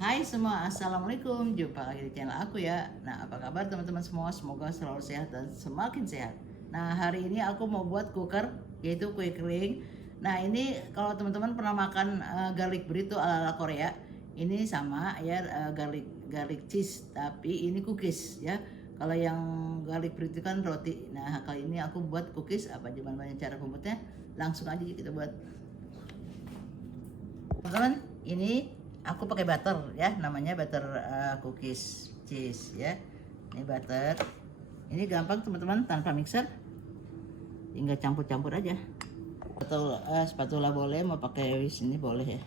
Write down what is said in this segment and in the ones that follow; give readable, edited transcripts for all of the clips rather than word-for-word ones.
Hai semua, assalamualaikum. Jumpa lagi di channel aku ya. Nah, apa kabar teman-teman semua? Semoga selalu sehat dan semakin sehat. Nah, hari ini aku mau buat cooker, yaitu kue kering. Nah, ini kalau teman-teman pernah makan garlic burrito ala Korea, ini sama ya, garlic garlic cheese, tapi ini cookies ya. Kalau yang garlic burrito kan roti. Nah, kali ini aku buat cookies. Apa gimana cara pembuatnya? Langsung aja kita buat. Teman-teman, ini aku pakai butter ya, namanya butter cookies cheese ya. Ini butter, ini gampang teman-teman, tanpa mixer, tinggal campur-campur aja. Atau spatula boleh, mau pakai whisk ini boleh ya.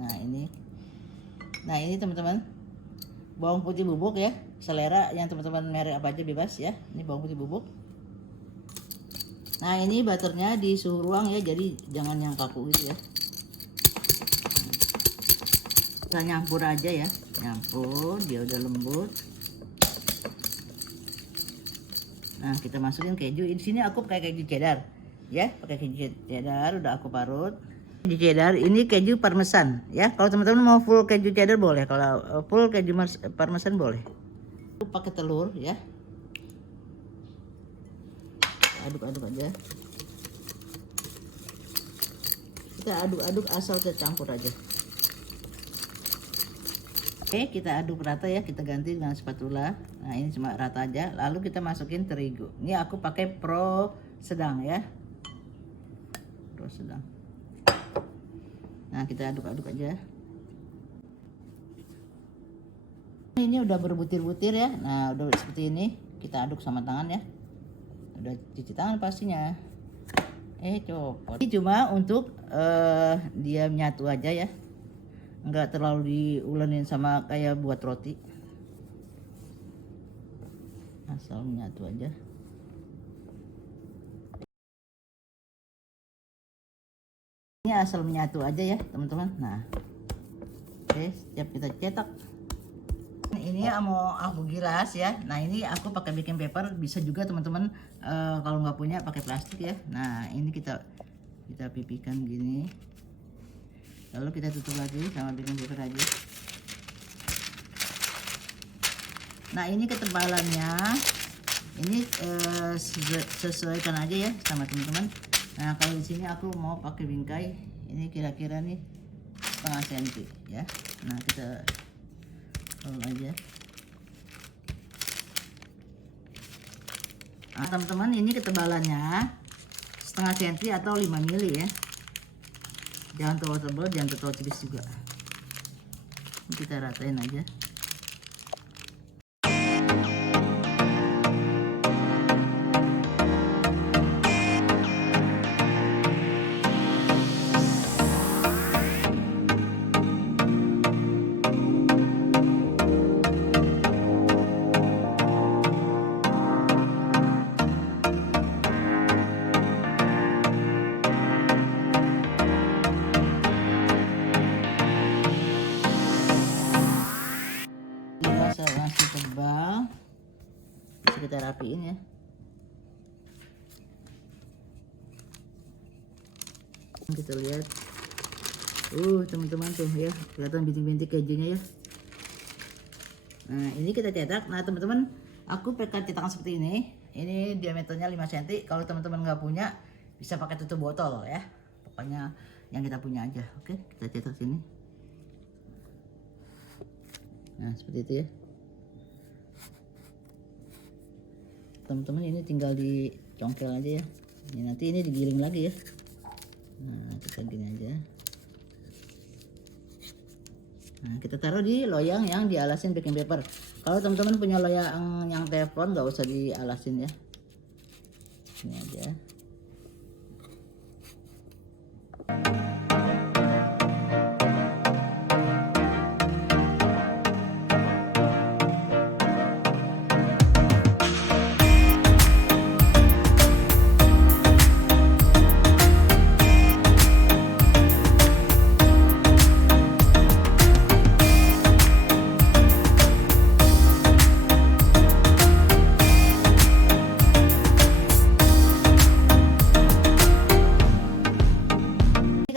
Nah ini teman-teman, bawang putih bubuk ya, selera yang teman-teman merek apa aja bebas ya. Ini bawang putih bubuk. Nah ini butternya di suhu ruang ya, jadi jangan yang kaku gitu ya. Kita nyampur aja ya, nyampur, dia udah lembut. Nah kita masukin keju. Di sini aku pakai keju cheddar ya, pakai keju cheddar udah aku parut. Keju cheddar ini keju parmesan ya. Kalau teman-teman mau full keju cheddar boleh, kalau full keju parmesan boleh. Aku pakai telur ya, aduk-aduk aja. Kita aduk-aduk asal tercampur aja. Oke, kita aduk rata ya, kita ganti dengan spatula. Nah ini cuma rata aja, lalu kita masukin terigu. Ini aku pakai pro sedang ya, pro sedang. Nah kita aduk-aduk aja. Ini udah berbutir-butir ya. Nah udah seperti ini, kita aduk sama tangan ya. Udah cuci tangan pastinya. Copot. Ini cuma untuk dia menyatu aja ya, nggak terlalu diulenin sama kayak buat roti, asal menyatu aja. Ini asal menyatu aja ya teman-teman. Nah oke, siap kita cetak. Ini mau aku gilas ya. Nah ini aku pakai baking paper, bisa juga teman-teman kalau nggak punya pakai plastik ya. Nah ini kita pipihkan gini, lalu kita tutup lagi sama baking paper aja. Nah ini ketebalannya ini sesuaikan aja ya sama teman-teman. Nah kalau di sini aku mau pakai bingkai, ini kira-kira nih setengah senti ya. Nah kita roll aja. Nah teman-teman, ini ketebalannya setengah senti atau 5 mili ya. Jangan terlalu tebal, jangan terlalu tipis juga. Ini kita ratain aja. Masih tebal, bisa kita rapiin ya. Kita lihat, teman-teman tuh ya, kelihatan bintik-bintik kejunya ya. Nah ini kita cetak. Nah teman-teman, aku pakai cetakan seperti ini. Ini diameternya 5 cm. Kalau teman-teman nggak punya, bisa pakai tutup botol ya. Pokoknya yang kita punya aja. Oke, kita cetak sini. Nah seperti itu ya teman-teman. Ini tinggal dicongkel aja ya. Ini nanti ini digiling lagi ya. Nah kita gini aja. Nah kita taruh di loyang yang dialasin baking paper. Kalau teman-teman punya loyang yang teflon, nggak usah dialasin ya. Ini aja.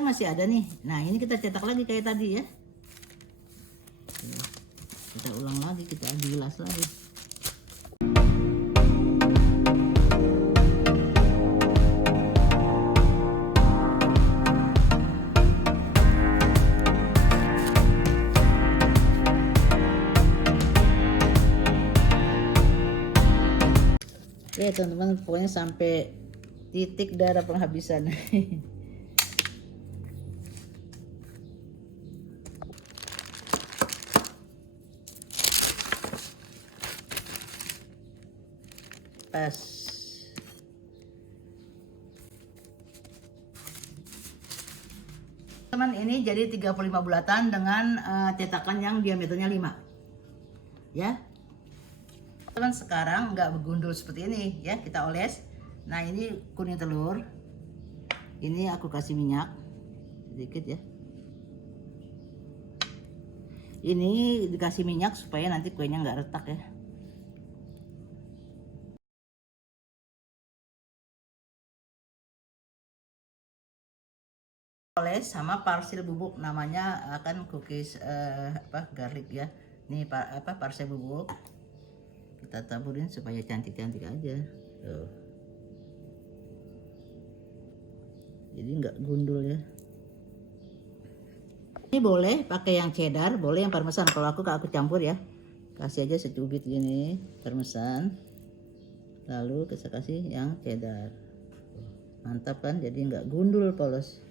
Masih ada nih. Nah ini kita cetak lagi kayak tadi ya. Kita ulang lagi, kita bilas lagi. Oke teman-teman, pokoknya sampai titik darah penghabisan. Pas. Teman, ini jadi 35 bulatan dengan cetakan yang diameternya 5. Ya. Teman, sekarang nggak bergundul seperti ini ya, kita oles. Nah, ini kuning telur. Ini aku kasih minyak sedikit ya. Ini dikasih minyak supaya nanti kuenya nggak retak ya. Oles sama parsley bubuk, namanya akan cookies garlic ya. Ini parsley bubuk. Kita taburin supaya cantik-cantik aja. Tuh. Jadi nggak gundul ya. Ini boleh pakai yang cheddar, boleh yang parmesan. Kalau aku campur ya. Kasih aja secubit gini parmesan. Lalu kita kasih yang cheddar. Mantap kan? Jadi nggak gundul polos.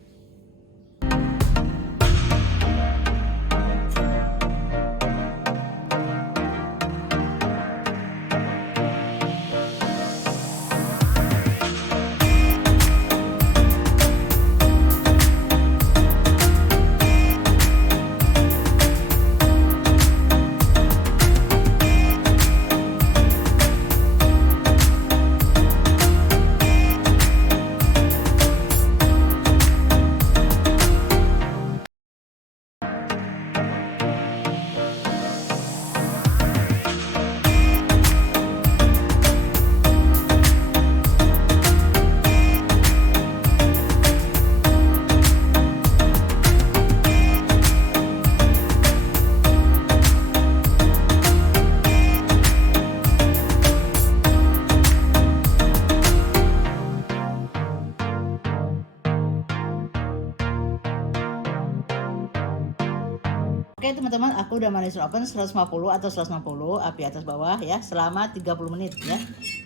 Oke teman-teman, aku udah manis oven 150 atau 160 api atas bawah ya selama 30 menit ya.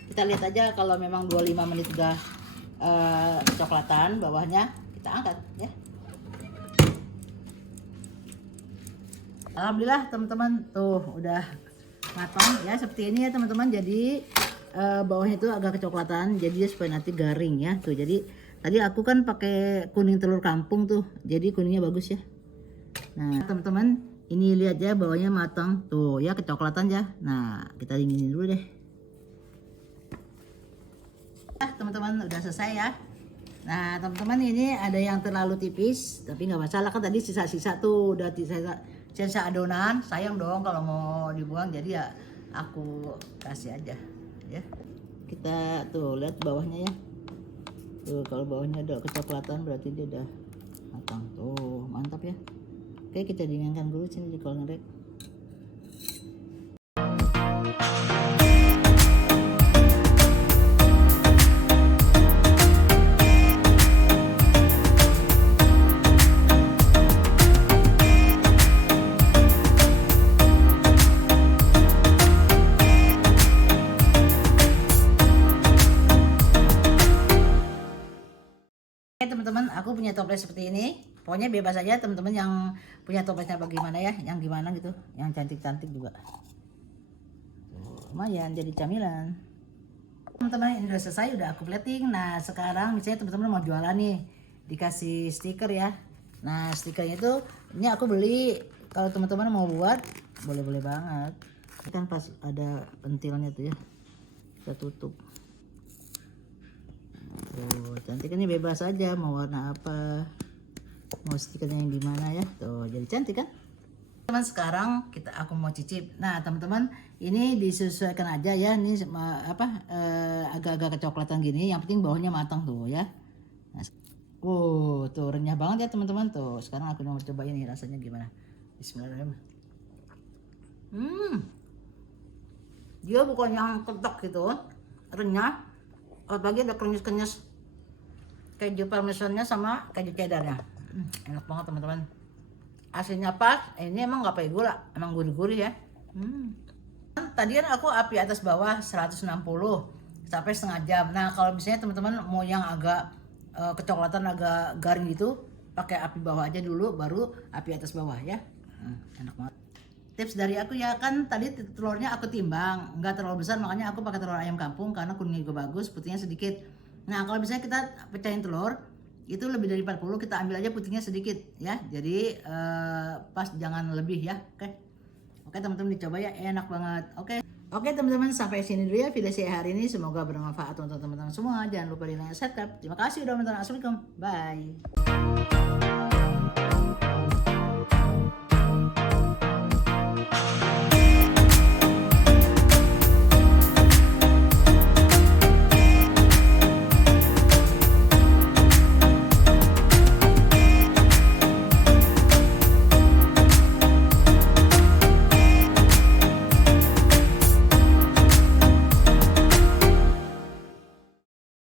Kita lihat aja kalau memang 25 menit udah coklatan bawahnya, kita angkat ya. Alhamdulillah teman-teman, tuh udah matang ya seperti ini ya teman-teman. Jadi bawahnya itu agak kecoklatan, jadi supaya nanti garing ya. Tuh, jadi tadi aku kan pakai kuning telur kampung tuh, jadi kuningnya bagus ya. Nah teman-teman, ini lihat ya bawahnya matang tuh ya, kecoklatan ya. Nah kita dinginin dulu deh. Teman-teman udah selesai ya. Nah teman-teman, ini ada yang terlalu tipis tapi nggak masalah kan, tadi sisa-sisa tuh udah sisa adonan, sayang dong kalau mau dibuang, jadi ya aku kasih aja ya. Kita tuh lihat bawahnya ya. Tuh kalau bawahnya udah kecoklatan berarti dia udah matang tuh, mantap ya. Oke, kita dinginkan dulu sini di kolong rek. Teman-teman, aku punya toples seperti ini. Pokoknya bebas aja teman-teman yang punya toplesnya bagaimana ya, yang gimana gitu, yang cantik-cantik juga. Tuh, lumayan jadi camilan. Teman-teman, ini udah selesai, udah aku plating. Nah sekarang misalnya teman-teman mau jualan nih, dikasih stiker ya. Nah stikernya itu ini aku beli, kalau teman-teman mau buat boleh-boleh banget. Ini kan pas ada pentilnya tuh ya, kita tutup. Tuh cantik, ini bebas aja mau warna apa, mau stikernya yang gimana ya. Tuh jadi cantik kan teman. Sekarang aku mau cicip. Nah teman-teman, ini disesuaikan aja ya. Ini agak-agak kecoklatan gini, yang penting bawahnya matang tuh ya. Nah, tuh renyah banget ya teman-teman. Tuh sekarang aku mau coba ini rasanya gimana. Bismillahirrahmanirrahim. Dia bukan yang ketok gitu, renyah, apalagi ada kenyes-kenyes keju parmesannya sama keju cheddarnya. Enak banget teman-teman. Asinnya pas, ini emang nggak pakai gula, emang gurih-gurih ya. Tadi kan aku api atas bawah 160 sampai setengah jam. Nah kalau misalnya teman-teman mau yang agak kecoklatan, agak garing gitu, pakai api bawah aja dulu, baru api atas bawah ya. Enak banget. Tips dari aku ya, kan tadi telurnya aku timbang, nggak terlalu besar, makanya aku pakai telur ayam kampung karena kuningnya juga bagus, putihnya sedikit. Nah kalau misalnya kita pecahin telur itu lebih dari 40, kita ambil aja putihnya sedikit ya, jadi pas, jangan lebih ya. Oke teman-teman, dicoba ya, enak banget. Oke teman-teman, sampai sini dulu ya video saya hari ini, semoga bermanfaat untuk teman-teman semua. Jangan lupa di like, subscribe. Terima kasih udah menonton. Assalamualaikum, bye.